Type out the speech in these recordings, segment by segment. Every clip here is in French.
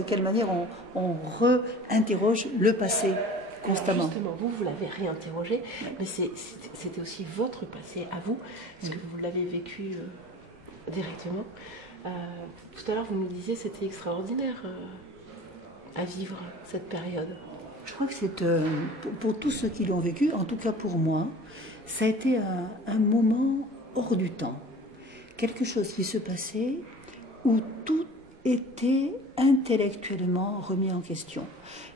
De quelle manière on réinterroge le passé constamment. Alors justement, vous l'avez réinterrogé, mais c'était aussi votre passé à vous, parce que vous l'avez vécu directement. Tout à l'heure, vous nous disiez que c'était extraordinaire à vivre cette période. Je crois que c'est, pour tous ceux qui l'ont vécu, en tout cas pour moi, ça a été un moment hors du temps. Quelque chose qui se passait où tout était intellectuellement remis en question,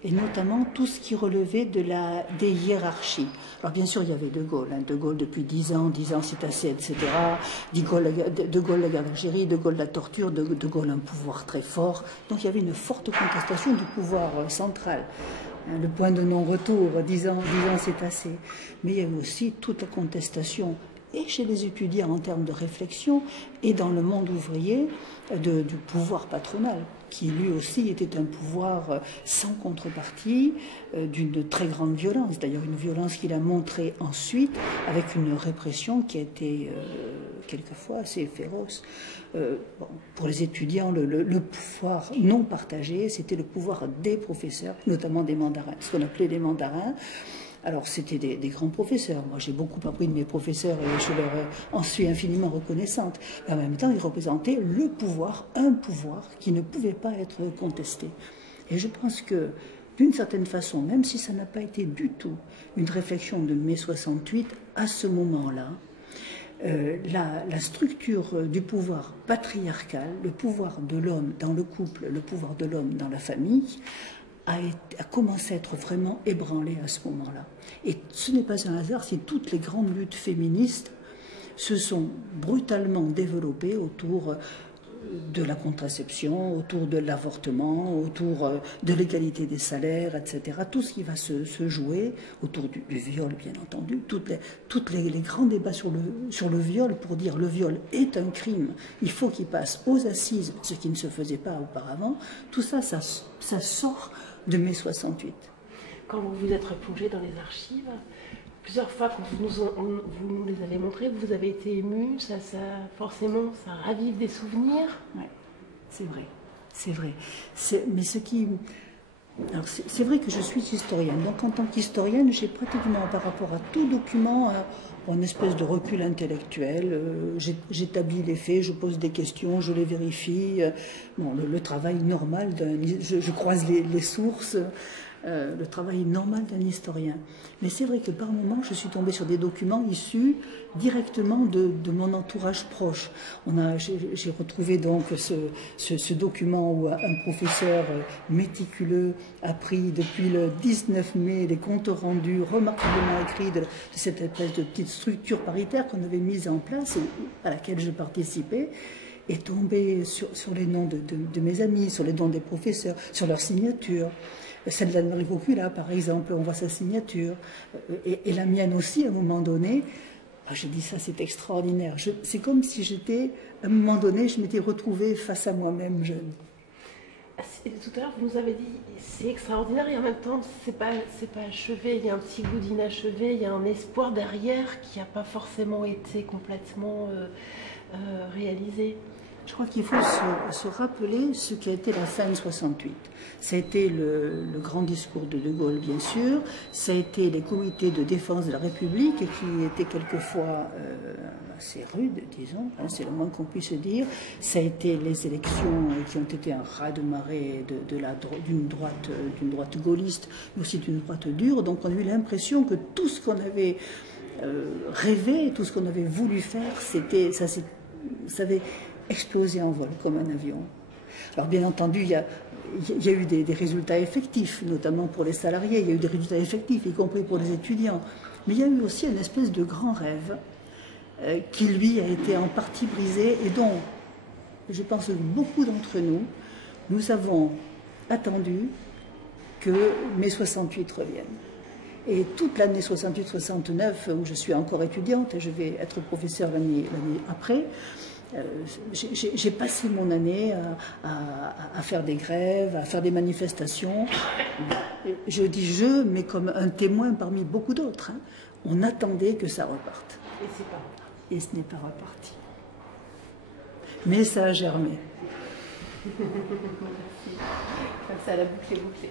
et notamment tout ce qui relevait des hiérarchies. Alors bien sûr, il y avait De Gaulle, De Gaulle depuis 10 ans c'est assez, etc. De Gaulle la guerre d'Algérie, De Gaulle la torture, de Gaulle un pouvoir très fort. Donc il y avait une forte contestation du pouvoir central. Le point de non-retour, 10 ans c'est assez. Mais il y avait aussi toute la contestation, et chez les étudiants en termes de réflexion, et dans le monde ouvrier, du pouvoir patronal, qui lui aussi était un pouvoir sans contrepartie, d'une très grande violence. D'ailleurs, une violence qu'il a montrée ensuite, avec une répression qui a été quelquefois assez féroce. Pour les étudiants, le pouvoir non partagé, c'était le pouvoir des professeurs, notamment des mandarins, ce qu'on appelait les mandarins. Alors, c'était des grands professeurs. Moi, j'ai beaucoup appris de mes professeurs et je leur en suis infiniment reconnaissante. Mais en même temps, ils représentaient le pouvoir, un pouvoir qui ne pouvait pas être contesté. Et je pense que, d'une certaine façon, même si ça n'a pas été du tout une réflexion de mai 68, à ce moment-là, la structure du pouvoir patriarcal, le pouvoir de l'homme dans le couple, le pouvoir de l'homme dans la famille, a commencé à être vraiment ébranlé à ce moment-là. Et ce n'est pas un hasard si toutes les grandes luttes féministes se sont brutalement développées autour de la contraception, autour de l'avortement, autour de l'égalité des salaires, etc. Tout ce qui va se jouer autour du viol, bien entendu. Toutes les grands débats sur le viol, pour dire le viol est un crime, il faut qu'il passe aux assises, ce qui ne se faisait pas auparavant. Tout ça, ça sort de mai 68. Quand vous vous êtes replongé dans les archives, plusieurs fois, quand vous nous les avez montrées, vous avez été ému, forcément, ça ravive des souvenirs. Oui, c'est vrai, c'est vrai. Mais ce qui... Alors, c'est vrai que je suis historienne, donc en tant qu'historienne, j'ai pratiquement, par rapport à tout document, une espèce de recul intellectuel. J'établis les faits, je pose des questions, je les vérifie. Bon, le travail normal, je croise les sources. Le travail normal d'un historien. Mais c'est vrai que par moments, je suis tombée sur des documents issus directement de mon entourage proche. J'ai retrouvé donc ce document où un professeur méticuleux a pris depuis le 19 mai les comptes rendus remarquablement écrits de cette espèce de petite structure paritaire qu'on avait mise en place, à laquelle je participais, et tombé sur les noms de mes amis, sur les noms des professeurs, sur leurs signatures. Celle d'Anne-Marie Vocula, par exemple, on voit sa signature, et la mienne aussi, à un moment donné. Je dis ça, c'est extraordinaire. C'est comme si j'étais, à un moment donné, je m'étais retrouvée face à moi-même jeune. Tout à l'heure, vous nous avez dit, c'est extraordinaire, et en même temps, c'est pas achevé, il y a un petit goût d'inachevé, il y a un espoir derrière qui n'a pas forcément été complètement réalisé. Je crois qu'il faut se rappeler ce qu'a été la fin de 68. Ça a été le grand discours de Gaulle, bien sûr. Ça a été les comités de défense de la République, qui étaient quelquefois assez rudes, disons, hein, c'est le moins qu'on puisse dire. Ça a été les élections qui ont été un raz-de-marée d'une droite gaulliste, mais aussi d'une droite dure. Donc on a eu l'impression que tout ce qu'on avait rêvé, tout ce qu'on avait voulu faire, ça avait explosé en vol comme un avion. Alors bien entendu, il y a eu des résultats effectifs, notamment pour les salariés, il y a eu des résultats effectifs, y compris pour les étudiants. Mais il y a eu aussi une espèce de grand rêve qui, lui, a été en partie brisé et dont, je pense que beaucoup d'entre nous avons attendu que mai 68 revienne. Et toute l'année 68-69, où je suis encore étudiante, et je vais être professeure l'année après, j'ai passé mon année à faire des grèves, à faire des manifestations. Je dis je, mais comme un témoin parmi beaucoup d'autres. Hein. On attendait que ça reparte. Et c'est pas reparti. Et ce n'est pas reparti. Mais ça a germé. Merci. Comme ça, la boucle est bouclée.